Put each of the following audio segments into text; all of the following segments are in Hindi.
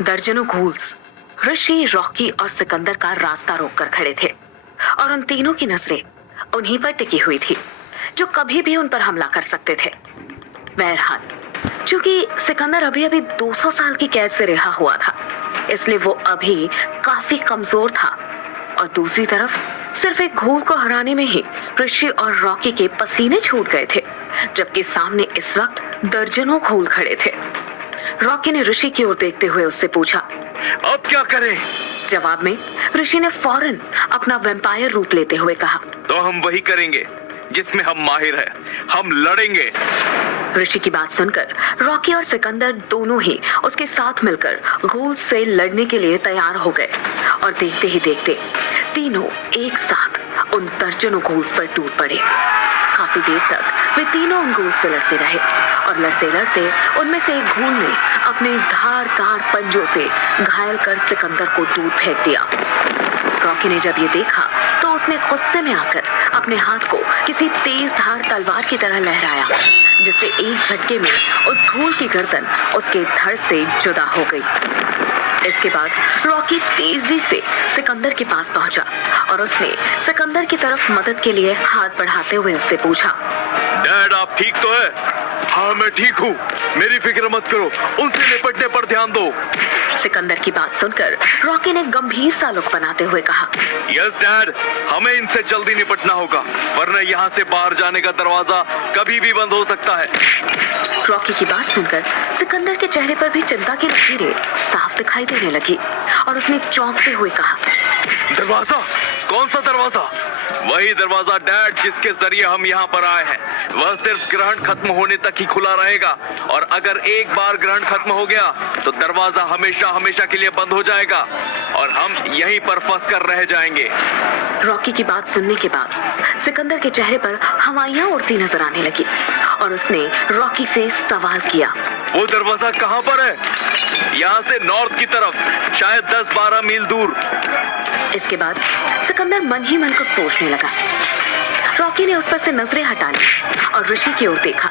दर्जनों घूल्स ऋषि, रॉकी और सिकंदर का रास्ता रोककर खड़े थे और उन तीनों की नजरें उन्हीं पर टिकी हुई थी जो कभी भी उन पर हमला कर सकते थे। बहरहाल, क्योंकि सिकंदर अभी अभी 200 साल की कैद से रिहा हुआ था, इसलिए वो अभी काफी कमजोर था और दूसरी तरफ सिर्फ एक घूल को हराने में ही ऋषि और रॉकी के पसीने छूट गए थे, जबकि सामने इस वक्त दर्जनों घूल खड़े थे। रॉकी ने ऋषि की ओर देखते हुए उससे पूछा, अब क्या करें? जवाब में ऋषि ने फौरन अपना वैम्पायर रूप लेते हुए कहा, तो हम वही करेंगे जिसमें हम माहिर हैं, हम लड़ेंगे। ऋषि की बात सुनकर रॉकी और सिकंदर दोनों ही उसके साथ मिलकर घूल से लड़ने के लिए तैयार हो गए और देखते ही देखते तीनों एक साथ उन दर्जनों घूल्स पर टूट पड़े। काफी देर तक वे तीनों उन घूल से लड़ते रहे और लड़ते लड़ते उनमें से एक घूल ने अपने धारदार पंजों से घायल कर सिकंदर को दूर फेंक दिया। रॉकी ने जब ये देखा तो उसने गुस्से में आकर अपने हाथ को किसी तेज धार तलवार की तरह लहराया, जिससे एक झटके में उस घूल की गर्दन उसके धड़ से जुदा हो गई। इसके बाद रॉकी तेजी से सिकंदर के पास पहुंचा और उसने सिकंदर की तरफ मदद के लिए हाथ बढ़ाते हुए उससे पूछा, डैड, आप ठीक तो है? हाँ, मैं ठीक हूँ, मेरी फिक्र मत करो, उनसे निपटने पर ध्यान दो। सिकंदर की बात सुनकर रॉकी ने गंभीर सा लुक बनाते हुए कहा, यस डैड, हमें इनसे जल्दी निपटना होगा, वरना यहाँ से बाहर जाने का दरवाजा कभी भी बंद हो सकता है। रॉकी की बात सुनकर सिकंदर के चेहरे पर भी चिंता की लकीरें साफ दिखाई देने लगी और उसने चौंकते हुए कहा, दरवाजा? कौन सा दरवाजा? वही दरवाजा डैड जिसके जरिए हम यहाँ पर आए हैं। वह सिर्फ ग्रहण खत्म होने तक ही खुला रहेगा और अगर एक बार ग्रहण खत्म हो गया तो दरवाजा हमेशा हमेशा के लिए बंद हो जाएगा और हम यहीं पर फंस कर रह जाएंगे। रॉकी की बात सुनने के बाद सिकंदर के चेहरे पर हवाइयां उड़ती नजर आने लगी और उसने रॉकी से सवाल किया, वो दरवाजा कहाँ पर है? यहाँ से नॉर्थ की तरफ, शायद 10-12 मील दूर। इसके बाद सिकंदर मन ही मन कुछ सोचने लगा। रॉकी ने उस पर से नजरें हटा ली और ऋषि की ओर देखा,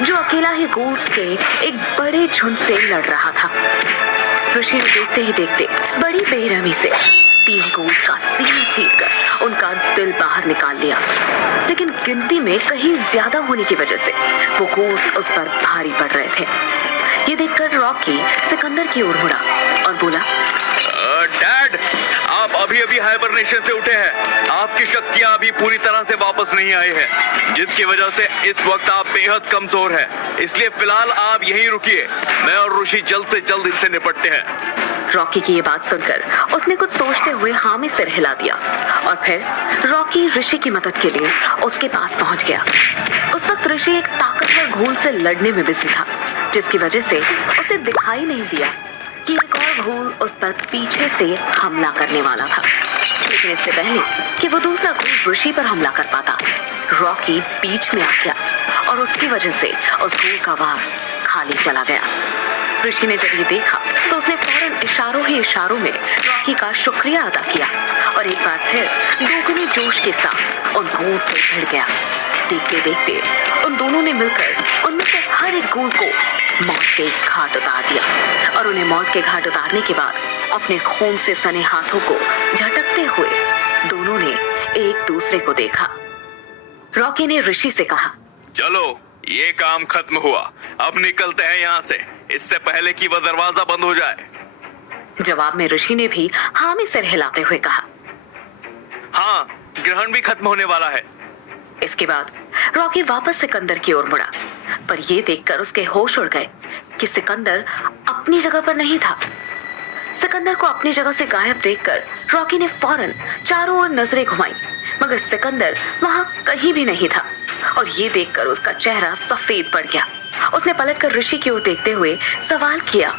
जो अकेला ही घूल्स के एक बड़े झुंड से लड़ रहा था। ऋषि ने देखते ही देखते बड़ी बेरहमी से 3 घूल्स का सीना चीरकर उनका दिल बाहर निकाल लिया, लेकिन गिनती में कहीं ज्यादा होने की वजह से वो घूल्स उस पर भारी पड़ रहे थे। ये देखकर रॉकी सिकंदर की ओर मुड़ा और बोला, डैड, आप अभी अभी हाइबरनेशन से उठे हैं, आपकी शक्तियां अभी पूरी तरह से वापस नहीं आई है, जिसकी वजह से इस वक्त आप बेहद कमजोर हैं। इसलिए फिलहाल आप यहीं रुकिए, मैं और ऋषि जल्द से जल्द इनसे निपटते हैं। रॉकी की ये बात सुनकर उसने कुछ सोचते हुए हाँ में सिर हिला दिया और फिर रॉकी ऋषि की मदद के लिए उसके पास पहुंच गया। उस वक्त ऋषि एक ताकतवर घूल से लड़ने में बिजी था, जिसकी वजह से उसे दिखाई नहीं दिया कि एक और घूल उस पर पीछे से हमला करने वाला था। लेकिन इससे पहले कि वो दूसरा घूल ऋषि पर हमला कर पाता, रॉकी बीच में आ गया और उसकी वजह से उस घूल का वार खाली चला गया। ऋषि ने जब ये देखा तो उसने फौरन इशारों में रॉकी का शुक्रिया अदा किया और एक बार फिर दोगुने जोश के साथ उन घूल से भिड़ गया। देखते देखते उन दोनों ने मिलकर उनमें से हर एक घूल को मौत के घाट उतार दिया और उन्हें मौत के घाट उतारने के बाद अपने खून से सने हाथों को झटकते हुए दोनों ने एक दूसरे को देखा। रॉकी ने ऋषि से कहा, चलो, ये काम खत्म हुआ, अब निकलते हैं यहाँ से, इससे पहले कि वह दरवाजा बंद हो जाए। जवाब में ऋषि ने भी हाँ में सिर हिलाते हुए कहा, हाँ, ग्रहण भी खत्म होने वाला है। इसके बाद रॉकी वापस सिकंदर की ओर मुड़ा, पर यह देखकर उसके होश उड़ गए कि सिकंदर अपनी जगह पर नहीं था। सिकंदर को अपनी जगह से गायब देखकर रॉकी ने फौरन चारों ओर नजरें घुमाई, मगर सिकंदर वहां कहीं भी नहीं था और ये देखकर उसका चेहरा सफेद पड़ गया। उसने पलटकर ऋषि की ओर देखते हुए सवाल किया,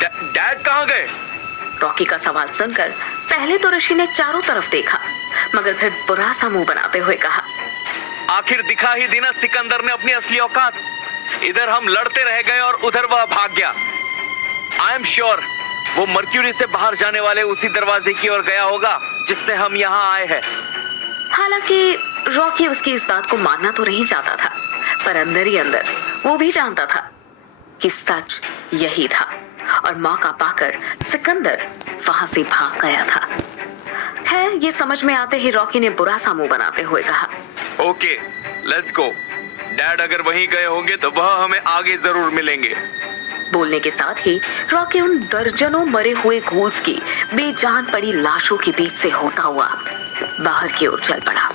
डैड कहाँ गए? रॉकी का सवाल सुनकर पहले तो ऋषि ने चारों तरफ देखा, मगर फिर बुरा सा मुंह बनाते हुए कहा, आखिर दिखा ही देना सिकंदर ने अपनी असली औकात। इधर हम लड़ते रह गए और उधर वह भाग गया। आई एम श्योर वो मर्क्यूरी से बाहर जाने वाले उसी दरवाजे की ओर गया होगा जिससे हम यहाँ आए हैं। हालांकि रॉकी उसकी इस बात को मानना तो नहीं चाहता था, पर अंदर ही अंदर वो भी जानता था कि सच यही था और मौका पाकर सिकंदर वहां से भाग गया था। खैर, ये समझ में आते ही रॉकी ने बुरा सा मुंह बनाते हुए कहा, ओके, लेट्स गो। डैड अगर वहीं गए होंगे तो वह हमें आगे जरूर मिलेंगे। बोलने के साथ ही रॉकी उन दर्जनों मरे हुए घूल्स की बेजान पड़ी लाशों के बीच से होता हुआ बाहर की ओर चल पड़ा।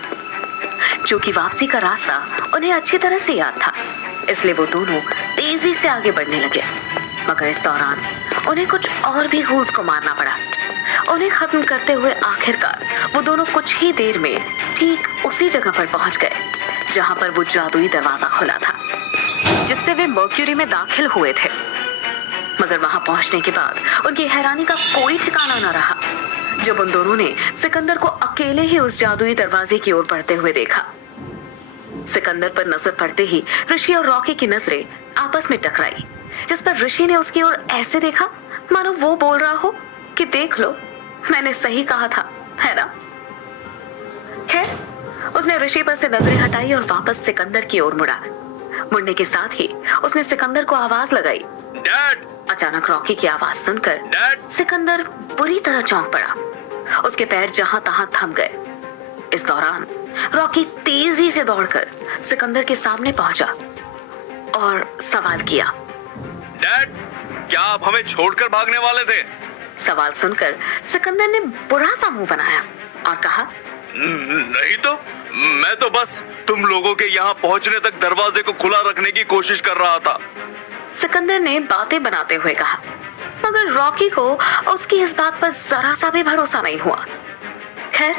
क्योंकि वापसी का रास्ता उन्हें अच्छी तरह से याद था, इसलिए वो दोनों तेजी से आगे बढ़ने लगे। मगर इस दौरान उन्हें कुछ और भी घूल्स को मारना पड़ा। उन्हें खत्म करते हुए आखिरकार वो दोनों कुछ ही देर में ठीक उसी जगह पर पहुंच गए जहां पर वो जादुई दरवाजा खुला था जिससे वे मर्क्यूरी में दाखिल हुए थे। मगर वहां पहुंचने के बाद उनकी हैरानी का कोई ठिकाना न रहा जब उन दोनों ने सिकंदर को अकेले ही उस जादुई दरवाजे की ओर बढ़ते हुए देखा। सिकंदर पर नजर पड़ते ही ऋषि और रॉकी की नजरें आपस में टकराई, जिस पर ऋषि ने उसकी ओर ऐसे देखा मानो वो बोल रहा हो कि देख लो, मैंने सही कहा था, है ना? खैर, उसने ऋषि पर से नजरें हटाई और वापस सिकंदर की ओर मुड़ा। मुड़ने के साथ ही उसने सिकंदर को आवाज लगाई, डैड। अचानक रॉकी की आवाज सुनकर डैड। सिकंदर बुरी तरह चौंक पड़ा। उसके पैर जहां तहां थम गए। इस दौरान रॉकी तेजी से दौड़कर सिकंदर के सामने पहुंचा और सवाल किया, डैड, क्या आप हमें छोड़कर भागने वाले थे? सवाल सुनकर सिकंदर ने बुरा सा मुंह बनाया और कहा, नहीं तो मैं तो बस तुम लोगों के यहाँ पहुँचने तक दरवाजे को खुला रखने की कोशिश कर रहा था। सिकंदर ने बातें बनाते हुए कहा, मगर रॉकी को उसकी इस बात पर जरा सा भी भरोसा नहीं हुआ। खैर,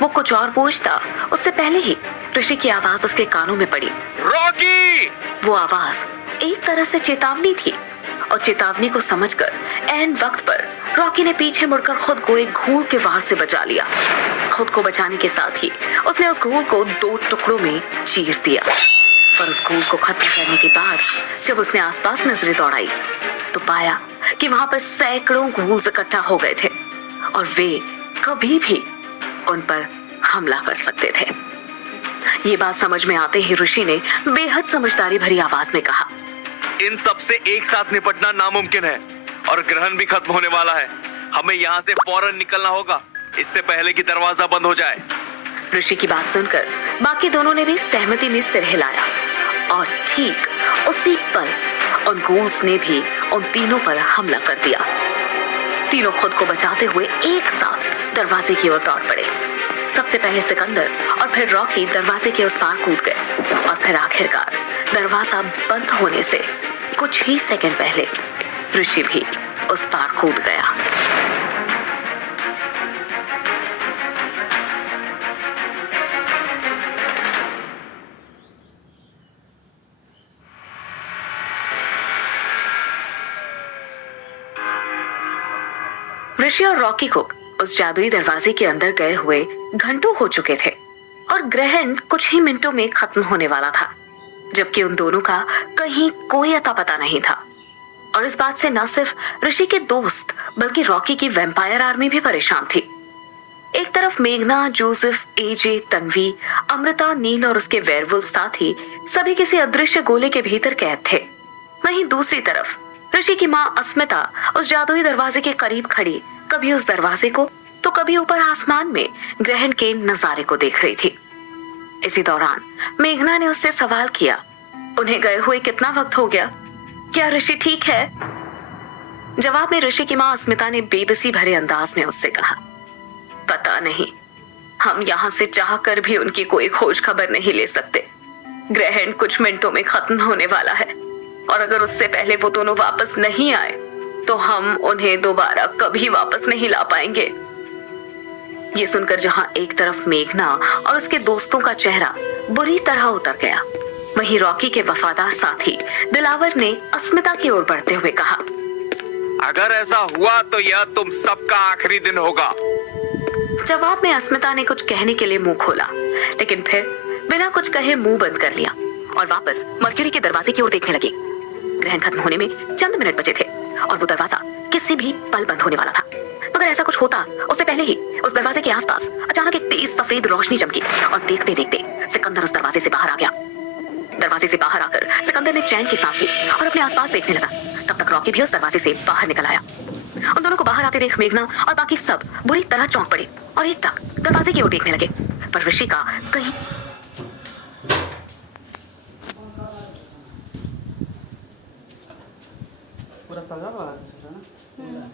वो कुछ और पूछता उससे पहले ही ऋषि की आवाज उसके कानों में पड़ी। रॉकी! वो आवाज एक तरह से चेतावनी थी और चेतावनी को समझकर ऐन वक्त पर रॉकी ने पीछे मुड़कर खुद को एक घूल के वार से बचा लिया। खुद को बचाने के साथ ही उसने उस घूल को 2 टुकड़ों में चीर दिया। पर उस घूल को खत्म करने के बाद जब उसने आसपास नजरें दौड़ाई तो पाया कि वहां पर सैकड़ों घूल इकट्ठा हो गए थे और वे कभी भी उन पर हमला कर सकते थे। ये बात समझ में आते ही ऋषि ने बेहद समझदारी भरी आवाज में कहा, इन सब से एक साथ निपटना नामुमकिन है और ग्रहण भी खत्म होने वाला है। हमें यहाँ से फौरन निकलना होगा, इससे पहले कि दरवाजा बंद हो जाए। ऋषि की बात सुनकर बाकी दोनों ने भी सहमति में सिर हिलाया और ठीक उसी पल उन घूल्स ने भी उन तीनों पर हमला कर दिया। तीनों खुद को बचाते हुए एक साथ दरवाजे की ओर दौड़ पड़े। सबसे पहले सिकंदर और फिर रॉकी दरवाजे के उस पार कूद गए और फिर आखिरकार दरवाजा बंद होने से कुछ ही सेकंड पहले ऋषि भी उस पार कूद गया। ऋषि और रॉकी को उस जादुई दरवाजे के अंदर गए हुए घंटों हो चुके थे और ग्रहण कुछ ही मिनटों में खत्म होने वाला था, जबकि उन दोनों का कहीं कोई अता पता नहीं था। और इस बात से न सिर्फ ऋषि के दोस्त बल्कि रॉकी की वैम्पायर आर्मी भी परेशान थी। एक तरफ मेघना, जोसेफ, एजे, तन्वी, अमृता, नील और उसके वेयरवुल्फ साथी सभी किसी अदृश्य गोले के भीतर कैद थे। वहीं दूसरी तरफ ऋषि की माँ अस्मिता उस जादुई दरवाजे के करीब खड़ी कभी उस दरवाजे को तो कभी ऊपर आसमान में ग्रहण के नजारे को देख रही थी। इसी दौरान मेघना ने उससे सवाल किया, उन्हें गए हुए कितना वक्त हो गया? क्या ऋषि ठीक है? जवाब में ऋषि की माँ अस्मिता ने बेबसी भरे अंदाज में उससे कहा, पता नहीं, हम यहाँ से चाह कर भी उनकी कोई खोज खबर नहीं ले सकते। ग्रहण कुछ मिनटों में खत्म होने वाला है और अगर उससे पहले वो दोनों वापस नहीं आए तो हम उन्हें दोबारा कभी वापस नहीं ला पाएंगे। ये सुनकर जहां एक तरफ मेघना और उसके दोस्तों का चेहरा बुरी तरह उतर गया, वहीं रॉकी के वफादार साथी दिलावर ने अस्मिता की ओर बढ़ते हुए कहा, अगर ऐसा हुआ तो यह तुम सबका आखिरी दिन होगा। जवाब में अस्मिता ने कुछ कहने के लिए मुंह खोला, लेकिन फिर बिना कुछ कहे मुंह बंद कर लिया और वापस मर्क्यूरी के दरवाजे की ओर देखने लगी। ग्रहण खत्म होने में चंद मिनट बचे थे और वो दरवाजा किसी भी पल बंद होने वाला था। मगर ऐसा कुछ होता उससे पहले ही उस दरवाजे के आसपास अचानक एक तेज सफेद रोशनी चमकी और देखते देखते सिकंदर उस दरवाजे से बाहर आ गया। दरवाजे से बाहर आकर सिकंदर ने चैन की सांस ली और अपने आसपास देखने लगा। तब तक रॉकी भी उस दरवाजे से बाहर निकल आया। उन दोनों को बाहर आते देख मेघना और बाकी सब बुरी तरह चौंक पड़े और एकटक दरवाजे की ओर देखने लगे, पर ऋषि का कहीं पूरा ताजा वाला है ना।